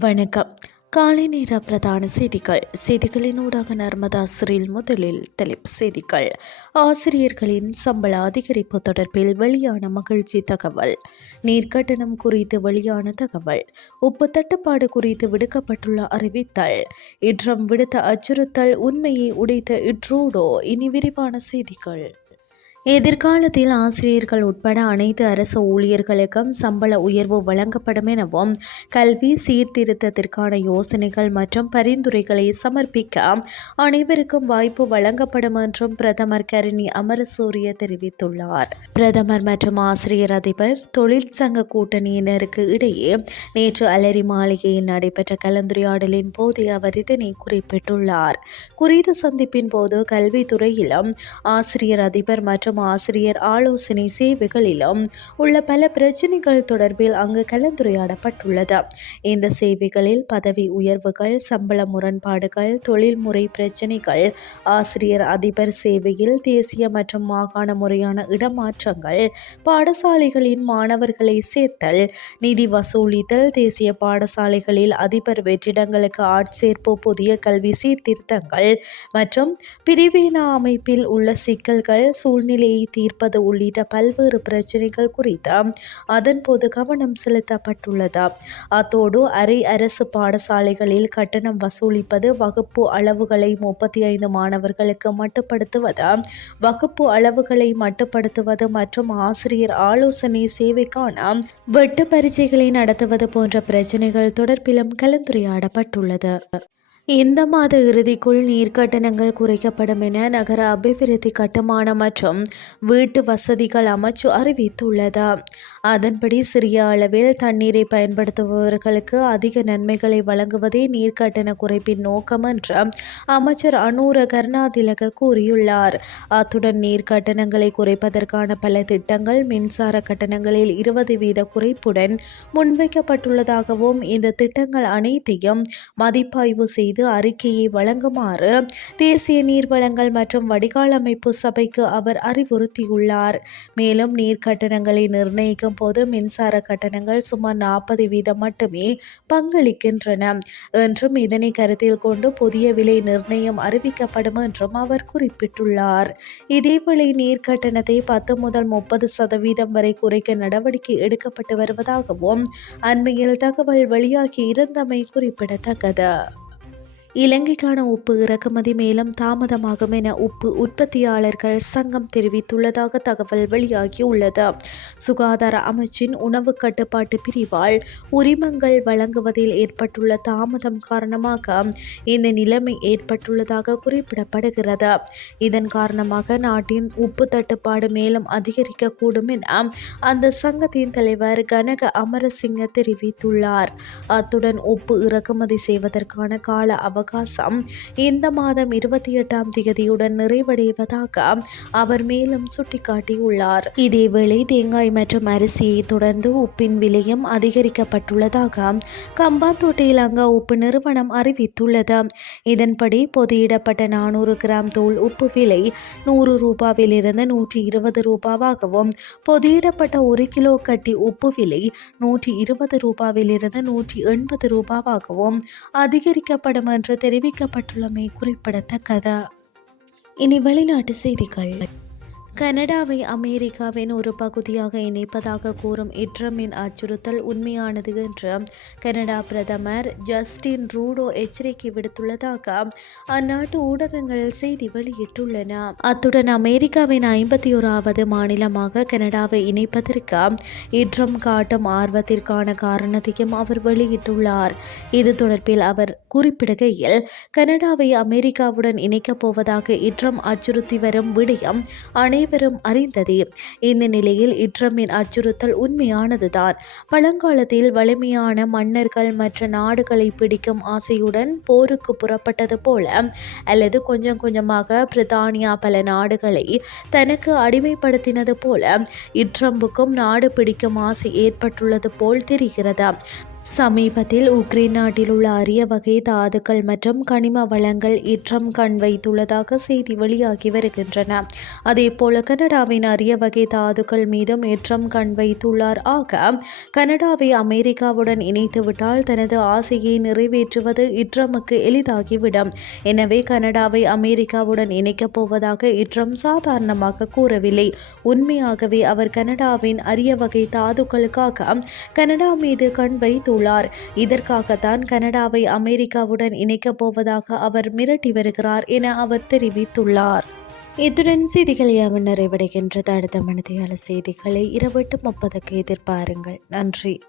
வணக்கம். காலை நேர பிரதான செய்திகள். செய்திகளின் ஊடாக நர்மதா சிறில் முதலில் தலைப்பு செய்திகள். ஆசிரியர்களின் சம்பள அதிகரிப்பு தொடர்பில் வெளியான மகிழ்ச்சி தகவல். நீர்க்கட்டணம் குறித்து வெளியான தகவல். உப்பு தட்டுப்பாடு குறித்து விடுக்கப்பட்டுள்ள அறிவித்தல். இன்றம் விடுத்த அச்சுறுத்தல் உண்மையை உடைத்த இட்ரூடோ இனி விரிவான செய்திகள். எதிர்காலத்தில் ஆசிரியர்கள் உட்பட அனைத்து அரசு ஊழியர்களுக்கும் சம்பள உயர்வு வழங்கப்படும் எனவும் கல்வி சீர்திருத்தத்திற்கான யோசனைகள் மற்றும் பரிந்துரைகளை சமர்ப்பிக்க அனைவருக்கும் வாய்ப்பு வழங்கப்படும் என்றும் பிரதமர் கருணி அமரசூரிய தெரிவித்துள்ளார். பிரதமர் மற்றும் ஆசிரியர் அதிபர் தொழிற்சங்க கூட்டணியினருக்கு இடையே நேற்று அலரி மாளிகையில் நடைபெற்ற கலந்துரையாடலின் போதே அவர் இதனை குறிப்பிட்டுள்ளார். குறித்த சந்திப்பின் போது கல்வித்துறையிலும் ஆசிரியர் அதிபர் மற்றும் மற்றும் ஆசிரியர் ஆலோசனை சேவைகளிலும் உள்ள பல பிரச்சினைகள் தொடர்பில் அங்கு கலந்துரையாடப்பட்டுள்ளது. இந்த சேவைகளில் பதவி உயர்வுகள் சம்பள முரண்பாடுகள் தொழில்முறை பிரச்சினைகள் ஆசிரியர் அதிபர் சேவையில் தேசிய மற்றும் மாகாண முறையான இடமாற்றங்கள் பாடசாலைகளின் மாணவர்களை சேர்த்தல் நிதி வசூலித்தல் தேசிய பாடசாலைகளில் அதிபர் வெற்றிடங்களுக்கு ஆட்சேர்ப்பு புதிய கல்வி சீர்திருத்தங்கள் மற்றும் பிரிவினா அமைப்பில் உள்ள சிக்கல்கள் சூழ்நிலை பிரச்சினையை தீர்ப்பது உள்ளிட்ட பல்வேறு பிரச்சினைகள் குறித்து அதன்போது கவனம் செலுத்தப்பட்டுள்ளது. அத்தோடு அரை அரசு பாடசாலைகளில் கட்டணம் வசூலிப்பது வகுப்பு அளவுகளை முப்பத்தி ஐந்து மாணவர்களுக்கு மட்டுப்படுத்துவது வகுப்பு அளவுகளை மட்டுப்படுத்துவது மற்றும் ஆசிரியர் ஆலோசனை சேவைக்கான வெட்டு பரீட்சைகளை நடத்துவது போன்ற பிரச்சினைகள் தொடர்பிலும் கலந்துரையாடப்பட்டுள்ளது. இந்த மாத இறுதிக்குள் நீர்க்கட்டணங்கள் குறைக்கப்படும் என நகர அபிவிருத்தி கட்டுமான மற்றும் வீட்டு வசதிகள் அமைச்சு அறிவித்துள்ளது. அதன்படி சிறிய அளவில் தண்ணீரை பயன்படுத்துபவர்களுக்கு அதிக நன்மைகளை வழங்குவதே நீர்க்கட்டண குறைப்பின் நோக்கம் என்று அமைச்சர் அனூர கருணாதிலக கூறியுள்ளார். அத்துடன் நீர் கட்டணங்களை குறைப்பதற்கான பல திட்டங்கள் மின்சார கட்டணங்களில் இருபது வீத குறைப்புடன் முன்வைக்கப்பட்டுள்ளதாகவும் இந்த திட்டங்கள் அனைத்தையும் மதிப்பாய்வு செய்து அறிக்கையை வழங்குமாறு தேசிய நீர்வளங்கள் மற்றும் வடிகால் அமைப்பு சபைக்கு அவர் அறிவுறுத்தியுள்ளார். மேலும் நீர் கட்டணங்களை நிர்ணயிக்கும் போது மின்சார கட்டணங்கள் சுமார் நாற்பது வீதம் மட்டுமே பங்களிக்கின்றன. என்றும் இதனை கருத்தில் கொண்டு புதிய விலை நிர்ணயம் அறிவிக்கப்படும் என்றும் அவர் குறிப்பிட்டுள்ளார். இதேவேளை நீர் கட்டணத்தை பத்து முதல் முப்பது சதவீதம் வரை குறைக்க நடவடிக்கை எடுக்கப்பட்டு வருவதாகவும் அண்மையில் தகவல் வெளியாகி இருந்தமை குறிப்பிடத்தக்கது. இலங்கைக்கான உப்பு இறக்குமதி மேலும் தாமதமாகும் என உப்பு உற்பத்தியாளர்கள் சங்கம் தெரிவித்துள்ளதாக தகவல் வெளியாகியுள்ளது. சுகாதார அமைச்சின் உணவு கட்டுப்பாட்டு பிரிவால் உரிமங்கள் வழங்குவதில் ஏற்பட்டுள்ள தாமதம் காரணமாக இந்த நிலைமை ஏற்பட்டுள்ளதாக குறிப்பிடப்படுகிறது. இதன் காரணமாக நாட்டின் உப்பு தட்டுப்பாடு மேலும் அதிகரிக்கக்கூடும் என அந்த சங்கத்தின் தலைவர் கனக அமரசிங்க தெரிவித்துள்ளார். அத்துடன் உப்பு இறக்குமதி செய்வதற்கான கால அவ அவகாசம். இந்த மாதம் இருபத்தி எட்டாம் தேதியுடன் நிறைவடைவதாக அவர் மேலும் சுட்டிக்காட்டியுள்ளார். இதேவேளை தேங்காய் மற்றும் அரிசியை தொடர்ந்து உப்பின் விலையும் அதிகரிக்கப்பட்டுள்ளதாக கம்பாத்தோட்டை இலங்கா உப்பு நிறுவனம் அறிவித்துள்ளது. இதன்படி பொதியிடப்பட்ட நானூறு கிராம் தூள் உப்பு விலை நூறு ரூபாவிலிருந்து நூற்றி இருபது ரூபாவாகவும் பொதியிடப்பட்ட ஒரு கிலோ கட்டி உப்பு விலை நூற்றி இருபது ரூபாவிலிருந்து நூற்றி எண்பது ரூபாவாகவும் அதிகரிக்கப்படும் என்று தெரிவிக்கப்பட்டுள்ளமை குறிப்பிடத்தக்கது? இனி வெளிநாட்டு செய்திகள். கனடாவை அமெரிக்காவின் ஒரு பகுதியாக இணைப்பதாக கூறும் இட்ரமின் அச்சுறுத்தல் உண்மையானது என்று கனடா பிரதமர் ஜஸ்டின் ரூடோ எச்சரிக்கை விடுத்துள்ளதாக அந்நாட்டு ஊடகங்கள் செய்தி வெளியிட்டுள்ளன. அத்துடன் அமெரிக்காவின் ஐம்பத்தி ஓராவது மாநிலமாக கனடாவை இணைப்பதற்கு இட்ரம் காட்டும் ஆர்வத்திற்கான காரணத்தையும் அவர் வெளியிட்டுள்ளார். இது தொடர்பில் அவர் குறிப்பிடுகையில் கனடாவை அமெரிக்காவுடன் இணைக்கப் போவதாக இட்ரம் அச்சுறுத்தி வரும் விடயம் அனை அனைவரும் அறிந்ததே. இந்த நிலையில் இட்ரமின் அச்சுறுத்தல் உண்மையானதுதான். பழங்காலத்தில் வலிமையான மன்னர்கள் மற்ற நாடுகளை பிடிக்கும் ஆசையுடன் போருக்கு புறப்பட்டது போல அல்லது கொஞ்சம் கொஞ்சமாக பிரித்தானியா பல நாடுகளை தனக்கு அடிமைப்படுத்தினது போல இட்ரம்புக்கும் நாடு பிடிக்கும் ஆசை ஏற்பட்டுள்ளது போல் தெரிகிறது? சமீபத்தில் உக்ரைன் நாட்டில் உள்ள அரிய வகை தாதுக்கள் மற்றும் கனிம வளங்கள் இற்றம் கண் வைத்துள்ளதாக செய்தி வெளியாகி வருகின்றன. அதேபோல கனடாவின் அரிய வகை தாதுக்கள் மீதும் ஏற்றம் கண் வைத்துள்ளார். ஆக கனடாவை அமெரிக்காவுடன் இணைத்துவிட்டால் தனது ஆசையை நிறைவேற்றுவது இட்ரமுக்கு எளிதாகிவிடும். எனவே கனடாவை அமெரிக்காவுடன் இணைக்கப் போவதாக இட்ரம் சாதாரணமாக கூறவில்லை. உண்மையாகவே அவர் கனடாவின் அரிய வகை தாதுக்களுக்காக கனடா மீது கண் வைத்து தெரிவித்துள்ளார் இதற்காகத்தான் கனடாவை அமெரிக்காவுடன் இணைக்கப் போவதாக அவர் மிரட்டி வருகிறார் என அவர் தெரிவித்துள்ளார். இத்துடன் செய்திகள் யாவும் நிறைவடைகின்றது. அடுத்த மனதியால செய்திகளை இரவு எட்டு முப்பதுக்கு எதிர்பாருங்கள். நன்றி.